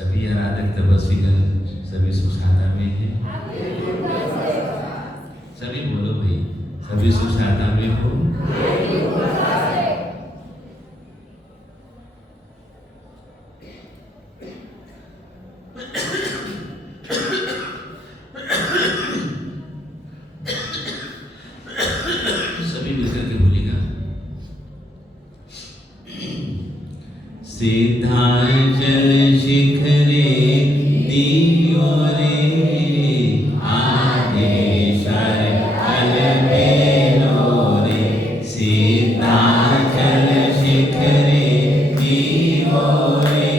सभी आराधक तपस्वीगण, सभी सुसाता में हैं। सभी बोलो भाई, सभी सुसाता में हो। सभी मिलकर के बोलेगा, सिद्धांचल शिखरे दियो रे आदेशर अलबेलो रे, सिद्धांचल शिखरे दियो रे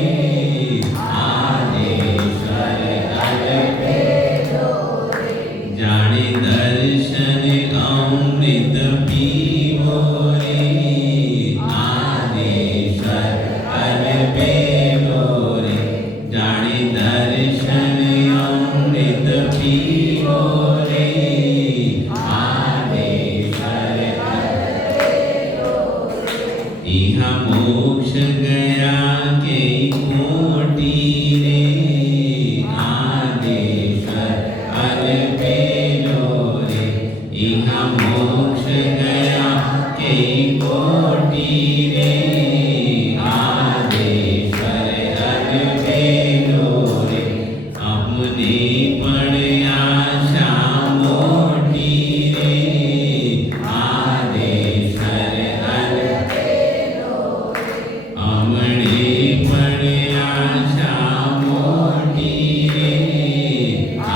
आदेशर अलबेलो रे, जाने दर्शन अमृत पीवो रे आदेशर अलबेलो रे, जाने दर्शन अमृत पीवो रे आदेशर अलबेलो रे, इह मोक्ष गया के कोटि रे आदेशर अलबेलो रे, इह मोक्ष गया के कोटि रे आदेशर अलबेलो रे, अपने पण आशा मोटी रे आदेशर अलबेलो रे, अमणे पण आशा मोटी रे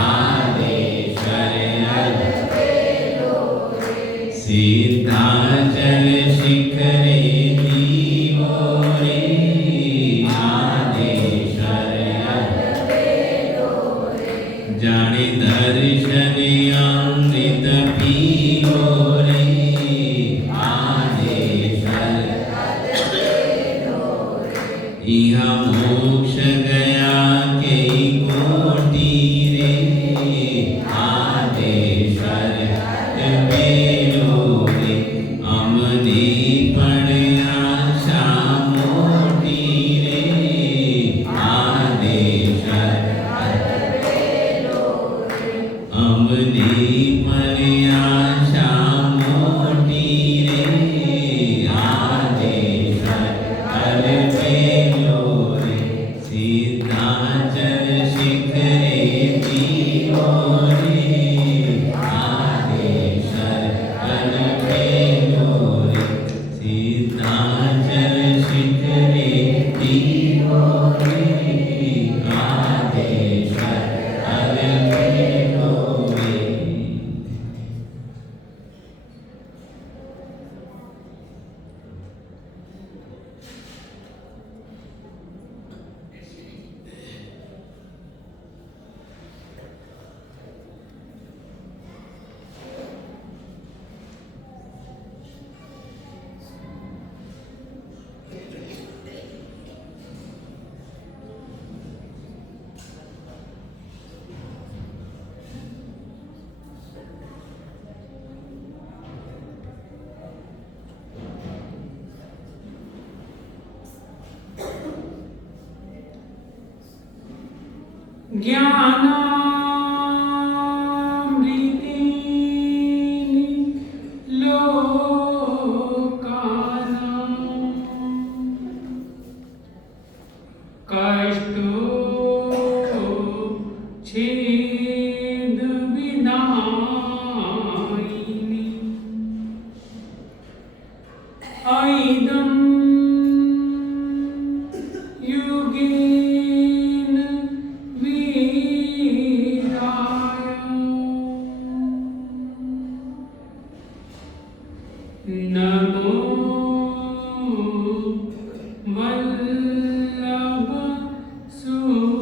आदेशर अलबेलो रे, सिद्धांचल शिखरे दियो रे आदेशर अलबेलो रे, जाने दर्शन अमृत पीवो रे आदेशर अलबेलो रे, इह मोक्ष गया के कोटि रे आदेशर अलबेलो रे, अमने पण आशा मोटी रे आदेशर अलबेलो रे, अमने पण आशा मोटी रे आदेशर अलबेलो रे, सिद्धांचल शिखरे दियो रे आदेशर अलबेलो रे, सिद्धांचल शिखरे दियो रे आदेशर अलबेलो रे। ज्ञानामृतेन लोकानां कष्टो छेद विनायिनी, ऐदं युगेन वीराय, नमो वल्लभ सूरय।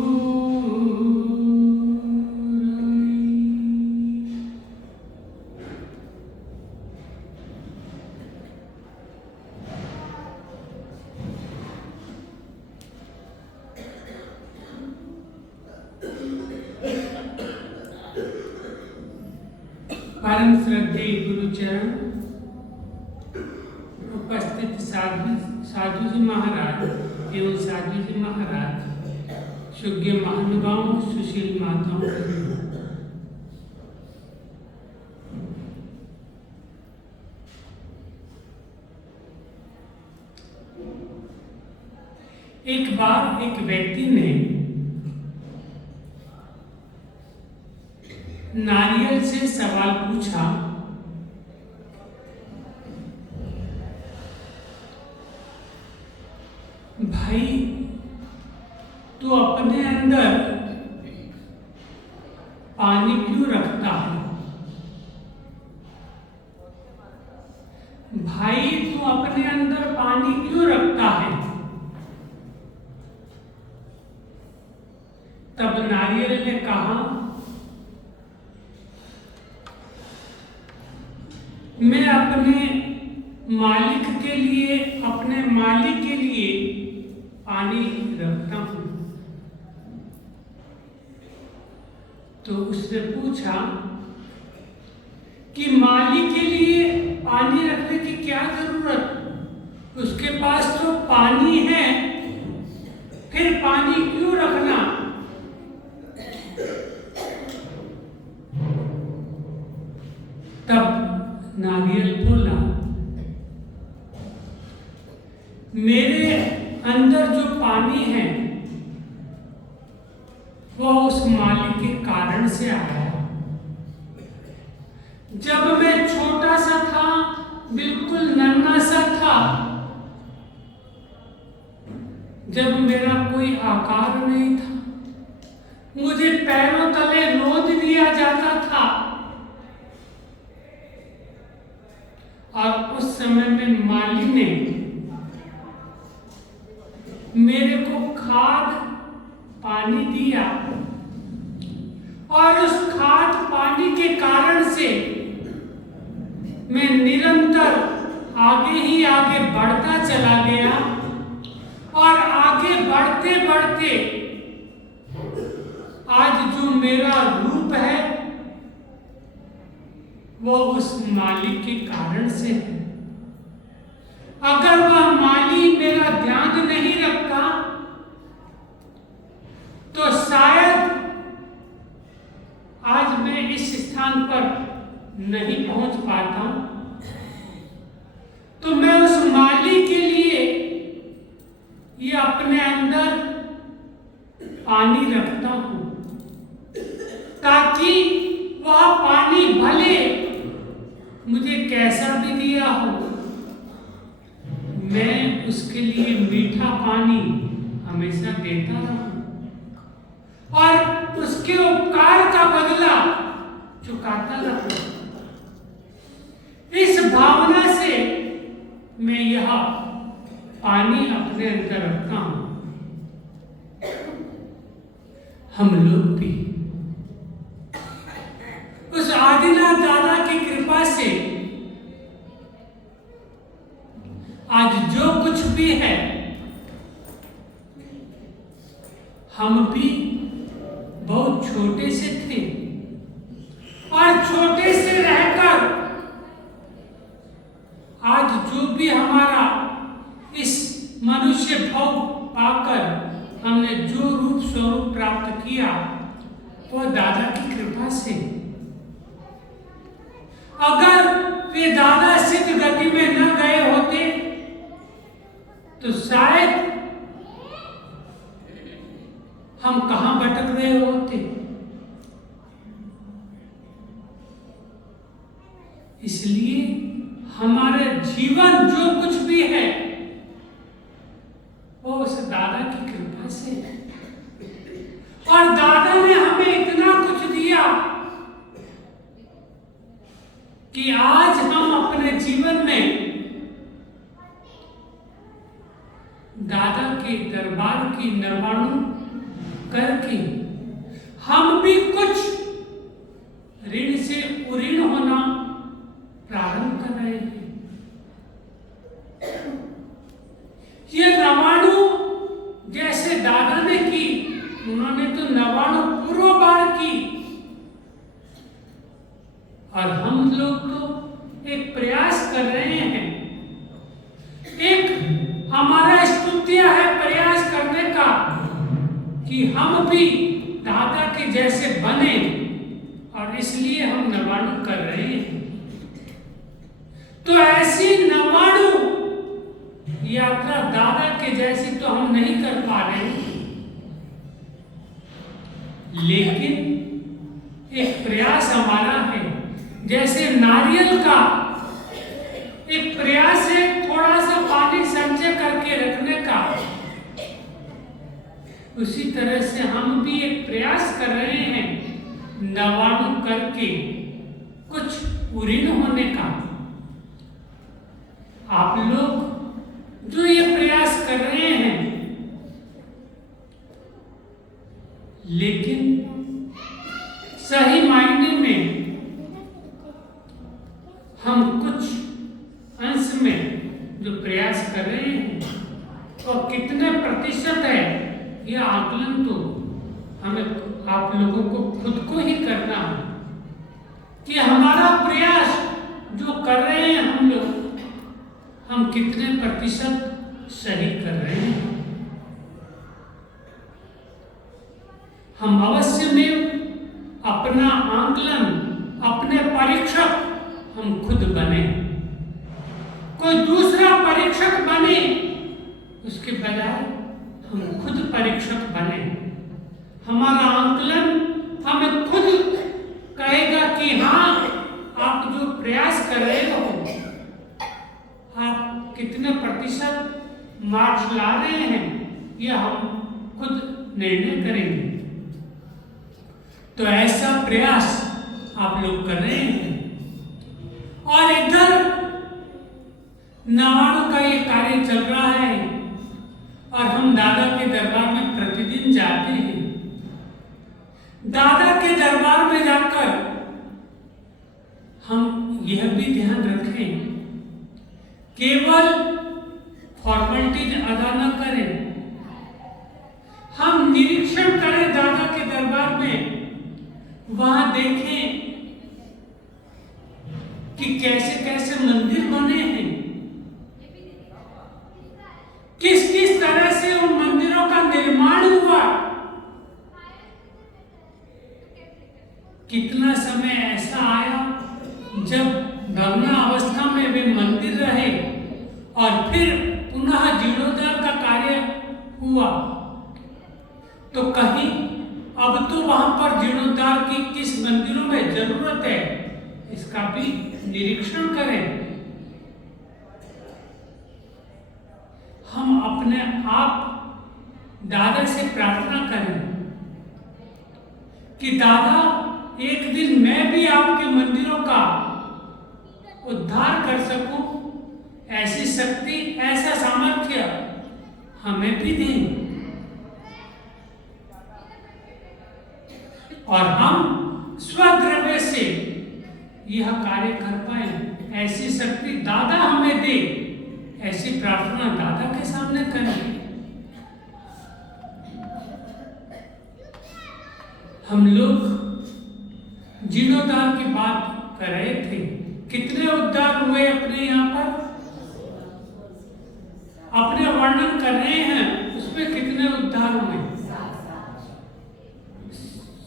परम श्रद्धेय गुरुचरण, उपस्थित साधु जी महाराज एवं साधु जी महाराज, योग्य महानुभाव, सुशील माताओं, एक बार एक व्यक्ति ने नारियल से सवाल पूछा, भाई तू अपने अंदर पानी क्यों रखता है? भाई तू अपने अंदर पानी क्यों रखता है? तब नारियल ने कहा, मैं अपने मालिक के लिए, अपने मालिक के लिए पानी रखता हूं। तो उसने पूछा कि मालिक के लिए पानी रखने की क्या जरूरत? उसके पास तो पानी है, फिर पानी क्यों रखना? तब नारियल बोला, मेरे अंदर जो पानी है वह उस मालिक के कारण से आया। जब मैं छोटा सा था, बिल्कुल नन्हा सा था, जब मेरा कोई आकार नहीं था, मुझे पैरों तले लोद दिया जाता था, और उस समय में माली ने मेरे को खाद पानी दिया, और उस खाद पानी के कारण से मैं निरंतर आगे ही आगे बढ़ता चला गया, और आगे बढ़ते बढ़ते आज जो मेरा रूप है वो उस मालिक के कारण से है। अगर वह माली मेरा ध्यान नहीं रखता तो शायद आज मैं इस स्थान पर नहीं पहुंच पाता। तो मैं उस माली के लिए ये अपने अंदर पानी रखता हूं, ताकि वह पानी भले मुझे कैसा भी दिया हो, मैं उसके लिए मीठा पानी हमेशा देता रहूं, और उसके उपकार का बदला चुकाता रहूं। इस भावना से मैं यह पानी अपने अंदर रखता हूं। हम लोग भी उस आदिनाथ दादा की कृपा से आज जो कुछ भी है, हम भी बहुत छोटे से थे, और छोटे से रहकर आज जो भी हमारा इस मनुष्य भाव पाकर हमने जो रूप स्वरूप प्राप्त किया, वह दादा की कृपा से। अगर वे दादा सिद्ध गति में न गए होते तो शायद हम कहां भटक रहे होते। इसलिए हमारे जीवन जो कुछ भी है वो उस दादा की कृपा से है, और दादा ने हमें इतना कुछ दिया कि आज हम अपने जीवन में दादा के दरबार की निर्वाणु करके हम भी कुछ ऋण से उऋण होना प्रारंभ कर रहे हैं। ये नवाणु जैसे दादा ने की, उन्होंने तो नवाणु पूर्व बार की, और हम लोग तो एक प्रयास कर रहे हैं। एक हमारा स्तुत्य है प्रयास करने का कि हम हम भी दादा के जैसे बने, और इसलिए हम नवाणु कर रहे हैं। तो ऐसी नवाणु यात्रा दादा के जैसी तो हम नहीं कर पा रहे, लेकिन एक प्रयास हमारा है। जैसे नारियल का एक प्रयास है थोड़ा सा पानी संचय करके रखने का, उसी तरह से हम भी एक प्रयास कर रहे हैं नवाणु करके कुछ उरीन होने का। आप लोग जो ये प्रयास कर रहे हैं, लेकिन सही मायने में हम कुछ अंश में जो प्रयास कर रहे हैं और कितने प्रतिशत है, यह आकलन तो हमें आप लोगों को खुद को ही करना है कि हमारा प्रयास जो कर रहे हैं हम लोग, हम कितने प्रतिशत सही कर रहे हैं। हम अवश्य में अपना आकलन, अपने परीक्षक हम खुद बने। कोई दूसरा परीक्षक बने उसके बजाय हम खुद परीक्षक बने। हमारा आकलन हमें खुद कहेगा कि हाँ, आप जो प्रयास कर रहे हो, आप कितने प्रतिशत मार्क्स ला रहे हैं, यह हम खुद निर्णय करेंगे। तो ऐसा प्रयास आप लोग कर रहे हैं, और इधर नवाणु का ये कार्य चल रहा है, और हम दादा के दरबार में प्रतिदिन जाते हैं। दादा के दरबार में जाकर हम यह भी ध्यान रखें, केवल फॉर्मेलिटीज अदा न करें, हम निरीक्षण करें दादा के दरबार में। वहां देखें कि कैसे कैसे मंदिर बने हैं, किस किस तरह से उन मंदिरों का निर्माण हुआ, कितना समय ऐसा आया जब भग्न अवस्था में वे मंदिर रहे और फिर पुनः जीर्णोद्धार का कार्य हुआ। तो कहीं अब तो वहां पर जीर्णोद्धार की किस मंदिरों में जरूरत है, इसका भी निरीक्षण करें। हम अपने आप दादा से प्रार्थना करें कि दादा, एक दिन मैं भी आपके मंदिरों का उद्धार कर सकूं, ऐसी शक्ति, ऐसा सामर्थ्य हमें भी दें, और हम स्वद्रव्य से यह कार्य कर पाए। ऐसी शक्ति दादा हमें दे, ऐसी प्रार्थना दादा के सामने करें। हम लोग जीर्णोद्धार की बात कर रहे थे, कितने उद्धार हुए अपने यहाँ पर, अपने वर्णन कर रहे हैं, उसमें कितने उद्धार हुए?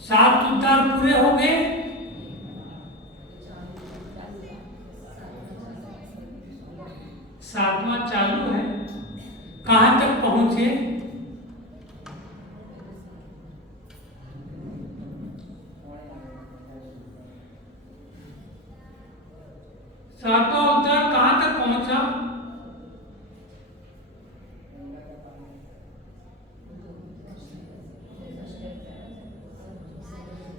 7 उद्धार पूरे हो गए। सातवां चालू है। कहां तक पहुंचे? सातवां उद्धार कहां तक पहुंचा?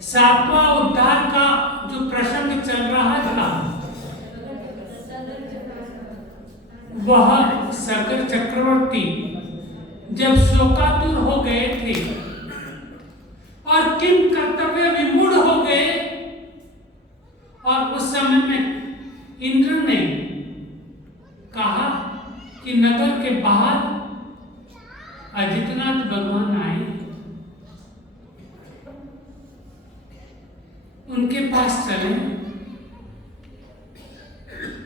सातवां उद्धार का जो प्रसंग चल रहा था, वह सगर चक्रवर्ती जब शोकातुर हो गए थे और किम कर्तव्य विमूढ़ हो गए, और उस समय में इंद्र ने कहा कि नगर के बाहर आदित्यनाथ भगवान आए, उनके पास चले।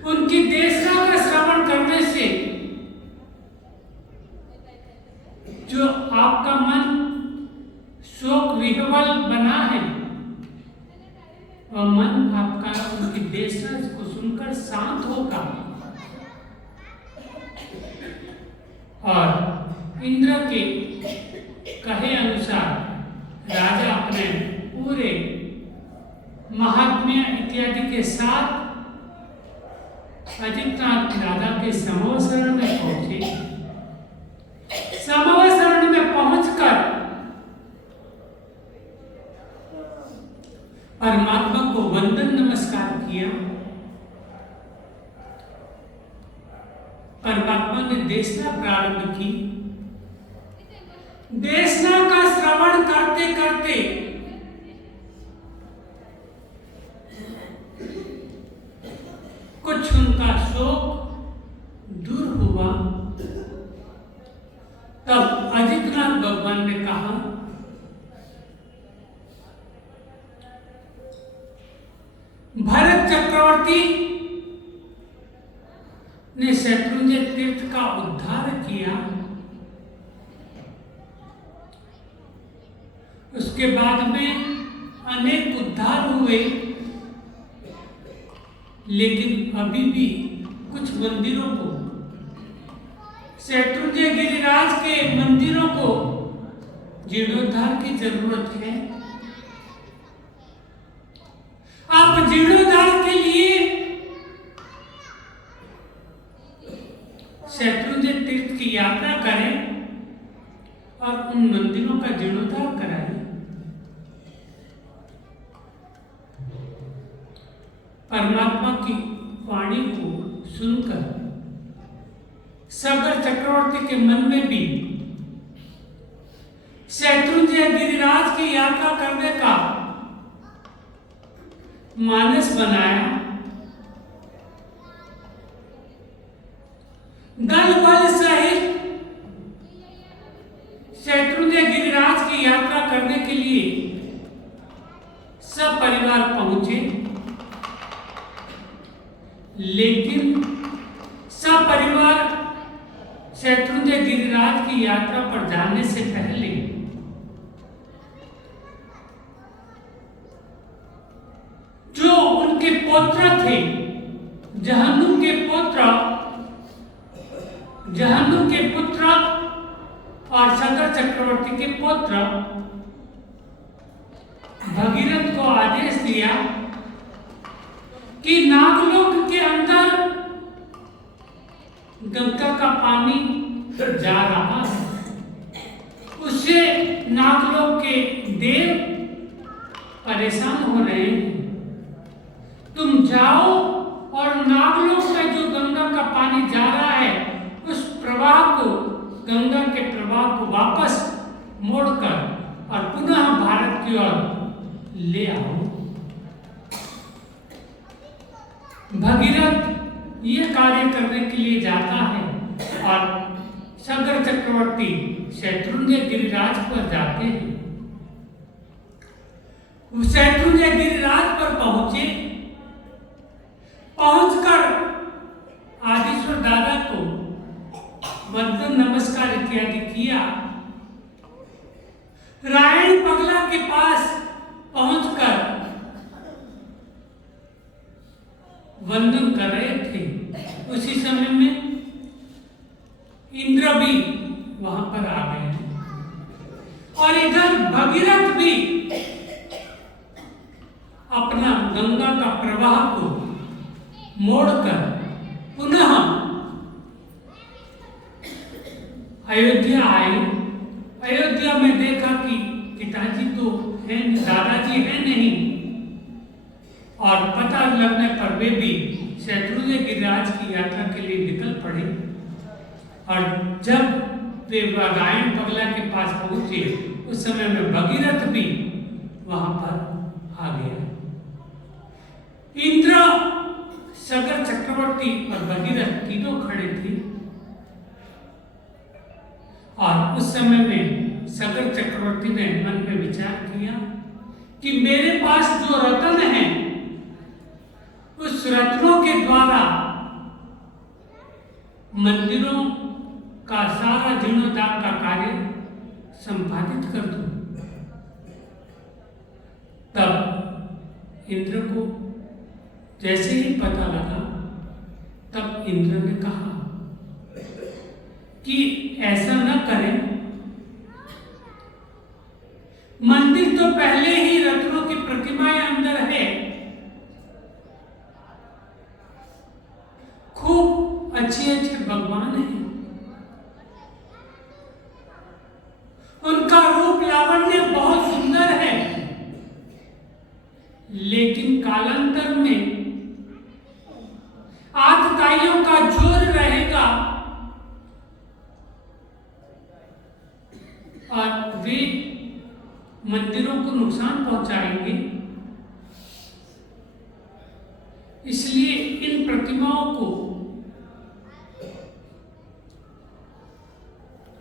उनकी देशना का श्रवण करने से जो आपका मन विह्वल बना है वह मन आपका उनकी देशना को सुनकर शांत होगा। और इंद्र के कहे अनुसार राजा अपने पूरे महात्म्य इत्यादि के साथ अजितनाथ राजा के समूह शरण में पहुंचे। समूह शरण में पहुंचकर परमात्मा को वंदन नमस्कार किया। परमात्मा ने देशना प्रारंभ की। देशना का श्रवण करते करते कुछ उनका शोक दूर हुआ। तब अजितनाथ भगवान ने कहा, भरत चक्रवर्ती ने शत्रुंजय तीर्थ का उद्धार किया। उसके बाद में अनेक उद्धार हुए, लेकिन अभी भी कुछ मंदिरों को, शत्रुंजय गिरिराज के मंदिरों को जीर्णोद्धार की जरूरत है। आप जीर्णोद्धार के लिए शत्रुंजय तीर्थ की यात्रा करें और उन मंदिरों का जीर्णोद्धार कराएं। परमात्मा की वाणी को सुनकर सगर चक्रवर्ती के मन में भी शत्रुंजय गिरिराज की यात्रा करने का मानस बनाया। दल बल सहित शत्रुंजय गिरिराज की यात्रा करने के लिए सब परिवार पहुंचे, लेकिन सब परिवार शत्रुंजय गिरिराज की यात्रा पर जाने से पहले जो उनके पुत्र थे, जहन्नु के पुत्र और सगर चक्रवर्ती के पुत्र भगीरथ को आदेश दिया कि नागलोक के अंदर गंगा का पानी जा रहा है, उससे नागलोक के देव परेशान हो रहे हैं। तुम जाओ और नागलोक में जो गंगा का पानी जा रहा है उस प्रवाह को, गंगा के प्रवाह को वापस मोड़कर और पुनः भारत की ओर ले आओ। भगीरथ ये कार्य करने के लिए जाता है और सगर चक्रवर्ती शत्रुंजय गिरिराज पर जाते हैं। शत्रुंजय गिरिराज पर पहुंचे, पहुंचकर आदिश्वर दादा को वंदन नमस्कार इत्यादि किया। रायण पगला के पास पहुंचकर वंदन कर रहे थे। उसी समय में इंद्र भी वहां पर आ गए और इधर भगीरथ भी अपना गंगा का प्रवाह को मोड़कर पुनः अयोध्या आए। अयोध्या में देखा कि पिताजी तो है, दादाजी है नहीं, और पता लगने पर वे भी शत्रुंजय गिरिराज की यात्रा के लिए निकल पड़े। और जब वे रायण पगला के पास पहुंचे उस समय में भगीरथ भी वहां पर आ गया। इंद्र, सगर चक्रवर्ती और भगीरथ तीनों खड़े थे और उस समय में सगर चक्रवर्ती ने मन में विचार किया कि मेरे पास जो रत्न है उस रत्नों के द्वारा मंदिरों का सारा जीर्णोद्धार का कार्य संपादित कर दूं। इंद्र को जैसे ही पता लगा, तब इंद्र ने कहा कि ऐसा न करें, मंदिर तो पहले ही रत्नों की प्रतिमाएं अंदर है, खूब अच्छे अच्छे भगवान हैं, उनका रूप लावण्य बहुत सुंदर है, लेकिन कालांतर में आतताइयों का जोर रहेगा और वे मंदिरों को नुकसान पहुंचाएंगे। इसलिए इन प्रतिमाओं को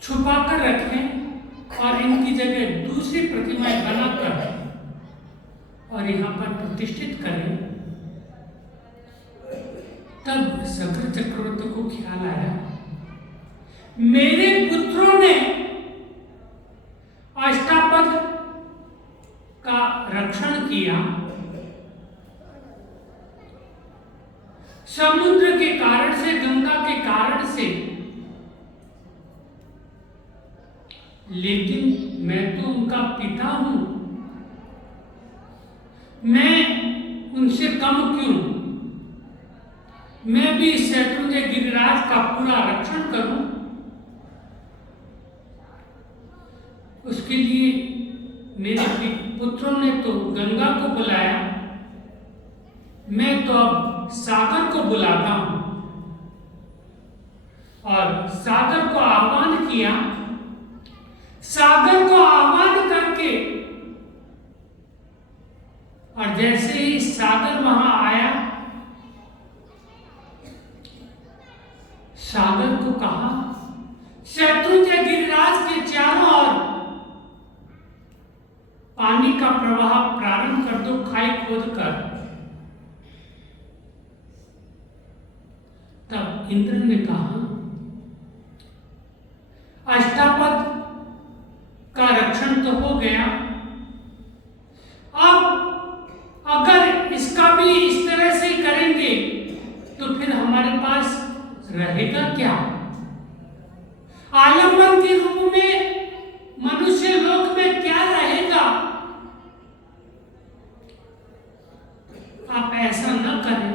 छुपा कर रखें और इनकी जगह दूसरी प्रतिमाएं बनाकर और यहाँ पर प्रतिष्ठित करें। तब शंकर चक्रवर्ती को ख्याल आया, मेरे पुत्रों ने अष्टापद का रक्षण किया, समुद्र के कारण से, गंगा के कारण से, लेकिन मैं तो उनका पिता हूं, मैं उनसे कम क्यों? मैं भी शत्रुंजय गिरिराज का पूरा रक्षण करूं। उसके लिए मेरे पुत्रों ने तो गंगा को बुलाया, मैं तो अब सागर को बुलाता हूं और सागर को आह्वान किया। सागर को आह्वान करके और जैसे ही सागर वहां आया, सागर को कहा, शत्रुंजय गिरिराज के चारों ओर पानी का प्रवाह प्रारंभ कर दो, खाई खोद कर। तब इंद्र ने कहा, अष्टापद का रक्षण तो हो गया, अब अगर इसका भी इस तरह से करेंगे तो फिर हमारे पास रहेगा क्या? आलम्बन के रूप में मनुष्य लोक में क्या रहेगा? आप ऐसा न करें,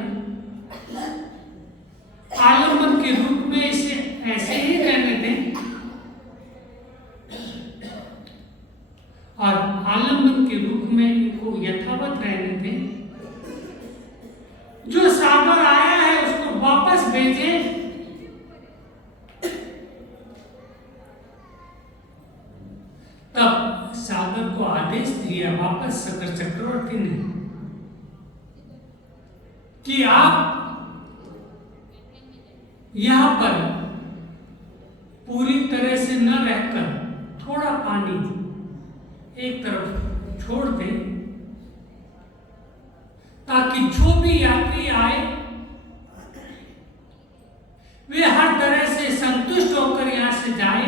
आलम्बन के रूप में इसे ऐसे ही रहने दें और आलम्बन के रूप में इनको यथावत रहने दें। जो सागर आया है उसको वापस भेजें। तब सागर को आदेश दिया वापस शंकर चक्रवर्ती ने कि आप यहां पर पूरी तरह से न रहकर थोड़ा पानी एक तरफ छोड़ दें, ताकि जो भी यात्री आए वे हर तरह से संतुष्ट होकर यहां से जाए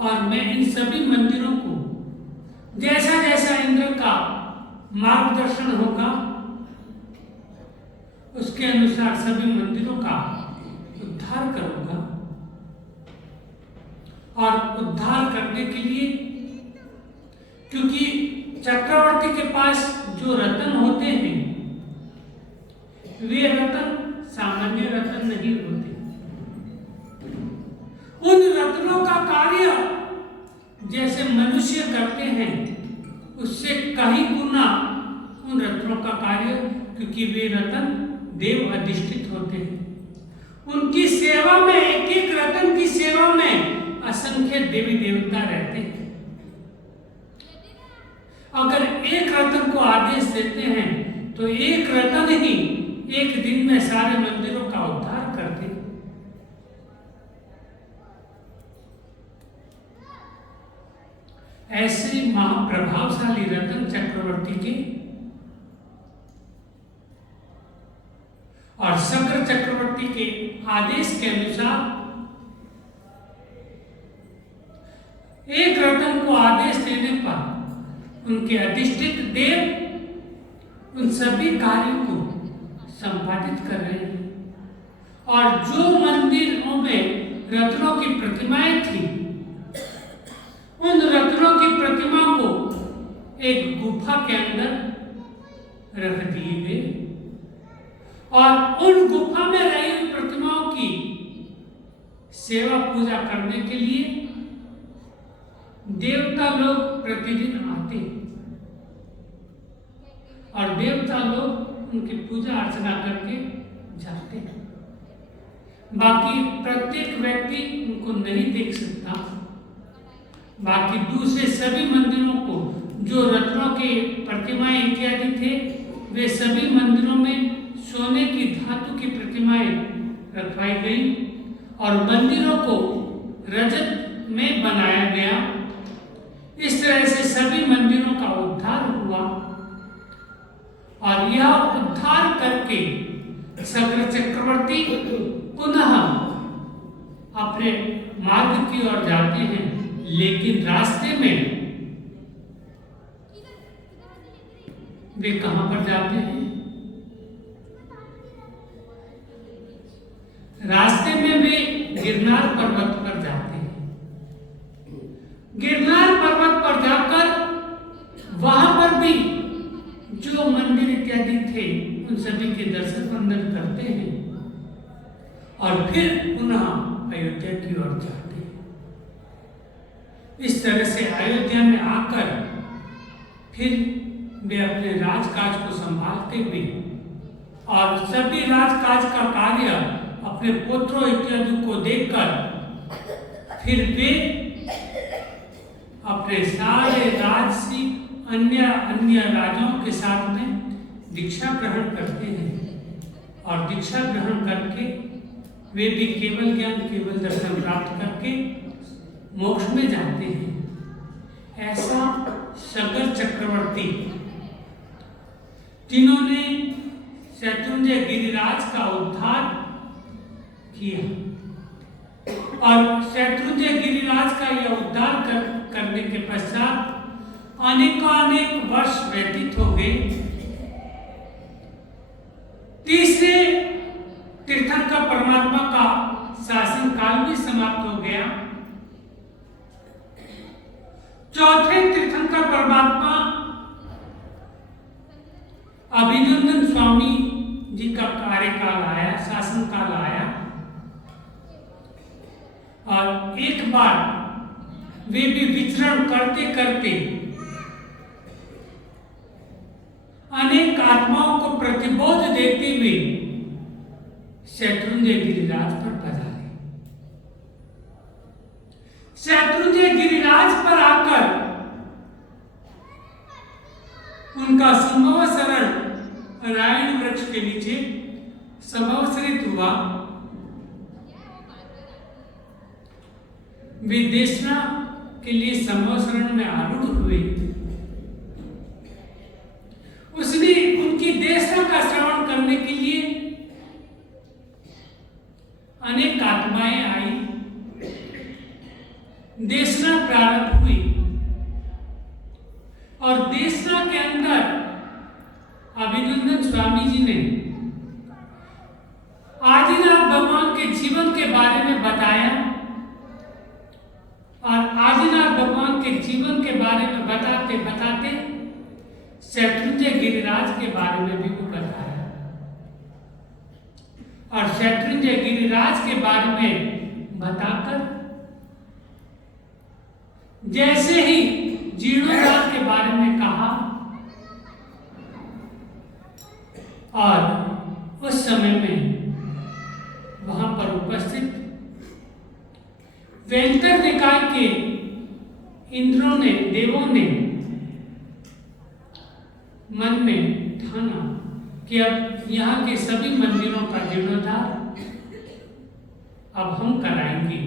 और मैं इन सभी मंदिरों को जैसा जैसा इंद्र का मार्गदर्शन होगा उसके अनुसार सभी मंदिरों का उद्धार करूंगा। और उद्धार करने के लिए, क्योंकि चक्रवर्ती के पास जो रत्न होते हैं वे रत्न सामान्य रत्न नहीं होते, उन रत्नों का कार्य जैसे मनुष्य करते हैं उससे कहीं गुना उन रत्नों का कार्य, क्योंकि वे रत्न देव अधिष्ठित होते हैं। उनकी सेवा में, एक एक रत्न की सेवा में असंख्य देवी देवता रहते हैं। अगर एक रत्न को आदेश देते हैं तो एक रत्न ही एक दिन में सारे मंदिरों का उद्धार करते हैं। ऐसे महाप्रभावशाली रतन चक्रवर्ती के और शंकर चक्रवर्ती के आदेश के अनुसार एक रतन को आदेश देने पर उनके अधिष्ठित देव उन सभी कार्यों को संपादित कर रहे हैं। और जो मंदिरों में रत्नों की प्रतिमाएं थी, उन रत्नों की प्रतिमा को एक गुफा के अंदर रख दिए गए और उन गुफा में रही हुई प्रतिमाओं की सेवा पूजा करने के लिए देवता लोग प्रतिदिन आते और देवता लोग उनकी पूजा अर्चना करके जाते हैं। बाकी प्रत्येक व्यक्ति उनको नहीं देख सकता। बाकी दूसरे सभी मंदिरों को जो रत्नों के प्रतिमाएं इत्यादि थे, वे सभी मंदिरों में सोने की धातु की प्रतिमाएं रखवाई गई और मंदिरों को रजत में बनाया गया। इस तरह से सभी मंदिरों का उद्धार हुआ और यह उद्धार करके सगर चक्रवर्ती पुनः अपने मार्ग की ओर जाते हैं। लेकिन रास्ते में वे कहां पर जाते हैं? रास्ते में वे गिरनार पर्वत पर जाते हैं। गिरनार पर्वत पर जाकर वहां पर भी जो मंदिर इत्यादि थे उन सभी के दर्शन वंदन करते हैं और फिर पुनः अयोध्या की ओर जाते हैं। इस तरह से अयोध्या में आकर फिर वे अपने राजकाज को संभालते हुए और सभी राजकाज का कार्य अपने पुत्रों इत्यादि को देखकर फिर वे अपने सारे राजसी अन्य राजाओं के साथ में दीक्षा ग्रहण करते हैं और दीक्षा ग्रहण करके वे भी केवल ज्ञान केवल दर्शन प्राप्त करके मोक्ष में जाते हैं। ऐसा सगर चक्रवर्ती जिन्होंने शत्रुंजय गिरिराज का उद्धार किया और शत्रुंजय गिरिराज का यह उद्धार करने के पश्चात अनेक वर्ष व्यतीत हो गए। तीसरे तीर्थंकर परमात्मा का शासन काल भी समाप्त हो गया। चौथे तीर्थंकर परमात्मा अभिनंदन स्वामी जी का कार्यकाल आया, शासन काल आया और एक बार वे भी विचरण करते करते अनेक आत्माओं को प्रतिबोध देते हुए शत्रुंजय गिरिराज पर पधारे। शत्रुंजय गिरिराज पर आकर उनका संभव शरण रायण वृक्ष के नीचे संभवसरित हुआ। वे देशना के लिए संभव शरण में आरूढ़ हुए। उसने उनकी देशना का श्रवण करने के लिए अनेक आत्माएं आई। देशना प्रारंभ हुई और देशना के अंदर अभिनंदन स्वामी जी ने आदिनाथ भगवान के जीवन के बारे में बताया और आदिनाथ भगवान के जीवन के बारे में बताते बताते शत्रुंजय गिरिराज के बारे में भी वो बताया और शत्रुंजय गिरिराज के बारे में बताकर जैसे ही जीर्णोद्धार के बारे में कहा और उस समय में वहां पर उपस्थित वेंतर निकाय के इंद्रों ने, देवों ने मन में ठाना कि अब यहाँ के सभी मंदिरों का जीर्णोद्धार अब हम कराएंगे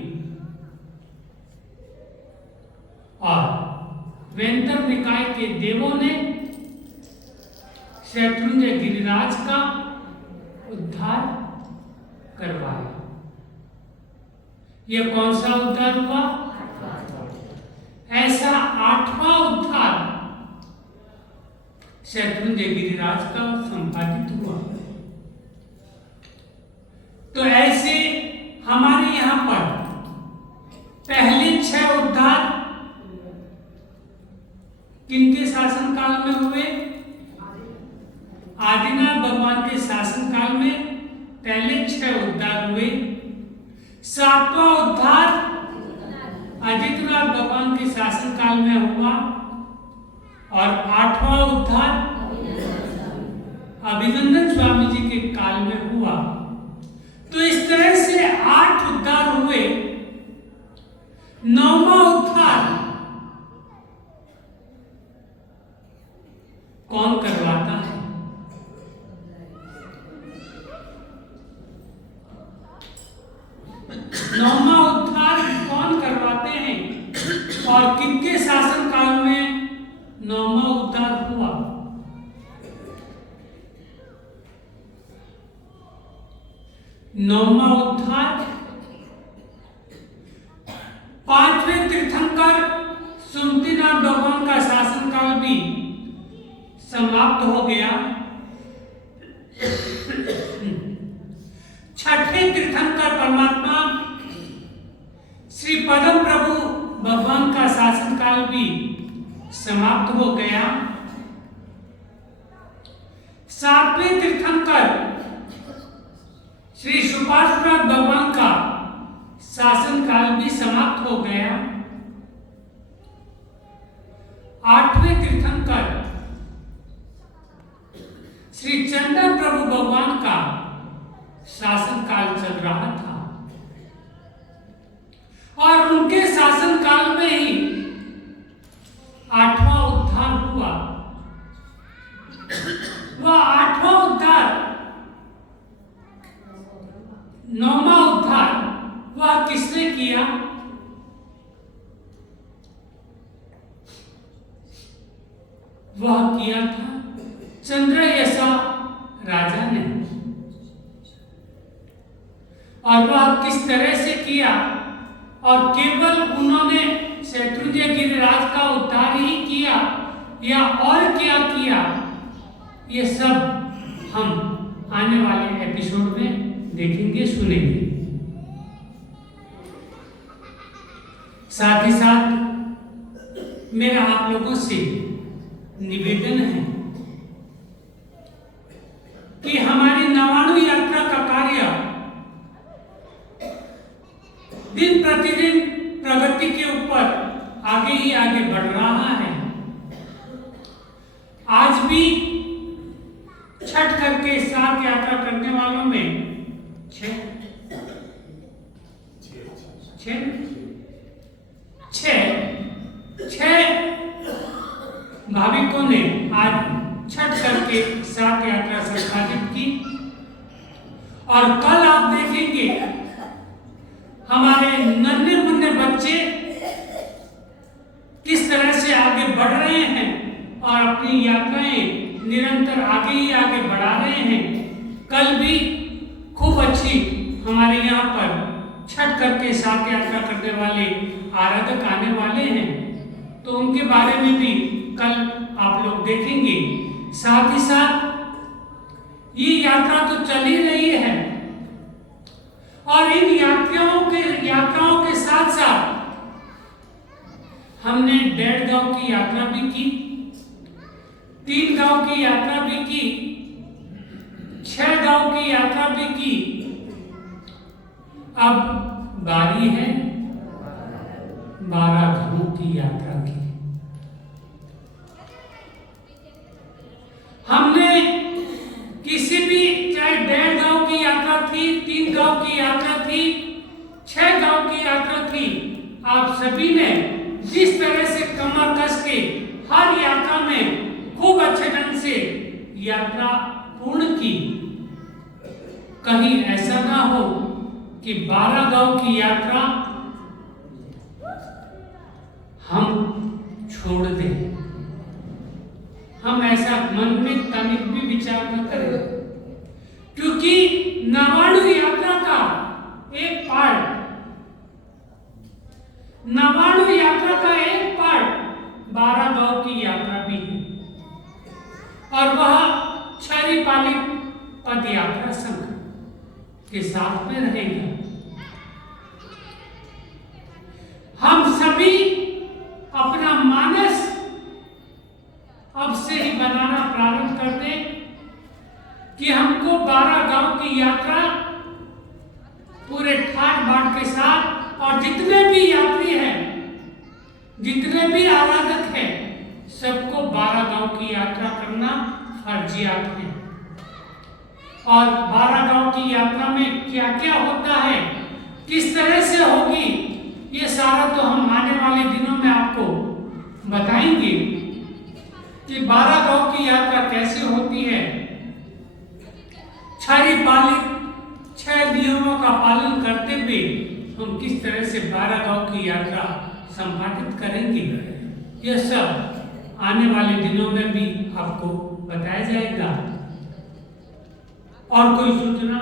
और वेंतर निकाय के देवों ने शत्रुंजय गिरिराज का उद्धार करवाया। यह कौन सा उद्धार हुआ? ऐसा 8वां उद्धार शत्रुंजय गिरिराज का संपादित हुआ। तो ऐसे हमारे यहाँ पर पहले 6 उद्धार किनके शासनकाल में हुए? आदिनाथ भगवान के शासनकाल में पहले 6 उद्धार हुए। 7वां उद्धार आदित्यनाथ भगवान के शासनकाल में हुआ और 8वां उद्धार अभिनंदन स्वामी जी के काल में हुआ। तो इस तरह से 8 उद्धार हुए। 9वां उद्धार कौन करवाता है? नौवां उद्धार कौन करवाते हैं और किनके शासन काल में नौवां उद्धार हुआ? नौवां उद्धार 5वें तीर्थंकर सुमतिनाथ भगवान का शासनकाल भी समाप्त हो गया। 6ठे तीर्थंकर परमात्मा श्री पद्म प्रभु भगवान का शासनकाल भी समाप्त हो गया। 7वें तीर्थंकर श्री सुपार्श्वनाथ भगवान का शासनकाल भी समाप्त हो गया। 8वें तीर्थंकर श्री चंदन प्रभु भगवान का शासनकाल चल रहा था और उनके शासनकाल में ही 8वां उद्धार हुआ। वह 8वां उद्धार 9वां उद्धार वह किसने किया? वह किया था चंद्रयशा राजा ने। और वह किस तरह से किया? और केवल उन्होंने शत्रुंजय गिरिराज का उद्धार ही किया या और क्या किया? ये सब हम आने वाले एपिसोड में देखेंगे, सुनेंगे। साथ ही साथ मेरा आप लोगों से निवेदन है कि हमारी नवाणु यात्रा का कार्य दिन प्रतिदिन प्रगति के ऊपर आगे ही आगे बढ़ रहा है। आज भी छठ करके साथ यात्रा करने वालों में 6 भाविकों ने आज छठ करके साथ यात्रा संपादित की। और कल आप देखेंगे हमारे नन्हे मुन्ने बच्चे किस तरह से आगे बढ़ रहे हैं और अपनी यात्राएं निरंतर आगे ही आगे बढ़ा रहे हैं। कल भी खूब अच्छी हमारे यहाँ पर छठ करके साथ यात्रा करने वाले आराधक आने वाले हैं, तो उनके बारे में भी कल आप लोग देखेंगे। साथ ही साथ ये यात्रा तो चल ही रही है और इन यात्राओं के साथ साथ हमने 1.5 गांव की यात्रा भी की, 3 गांव की यात्रा भी की, 6 गांव की यात्रा भी की। अब बारी है 12 गांवों की यात्रा की। हमने किसी भी, चाहे 1.5 गांव की यात्रा थी, 3 गांव की यात्रा थी, 6 गांव की यात्रा थी, आप सभी ने जिस तरह से कमर कस के हर यात्रा में खूब अच्छे ढंग से यात्रा पूर्ण की। कहीं ऐसा ना हो कि 12 गांव की यात्रा हम छोड़ दें। हम ऐसा मन में तनिक भी विचार न करें, क्योंकि नवाणु यात्रा का एक पार्ट 12 गांव की यात्रा भी है। और वह छारीपाली पद यात्रा संघ के साथ में रहेगा। हम सभी अपना मानस अब से ही बनाना प्रारंभ कर दें कि हमको 12 गांव की यात्रा पूरे ठाट बाट के साथ, और जितने भी यात्री हैं, जितने भी आराधक हैं, सबको 12 गांव की यात्रा करना फर्जियात है। और 12 गांव की यात्रा में क्या क्या होता है, किस तरह से होगी, ये सारा तो हम आने वाले दिनों में आपको बताएंगे कि 12 गांव की यात्रा कैसे होती है। छारीपाली 6 नियमों का पालन करते हुए हम किस तरह से 12 गांव की यात्रा संपादित करेंगे, यह सब आने वाले दिनों में भी आपको बताया जाएगा। और कोई सूचना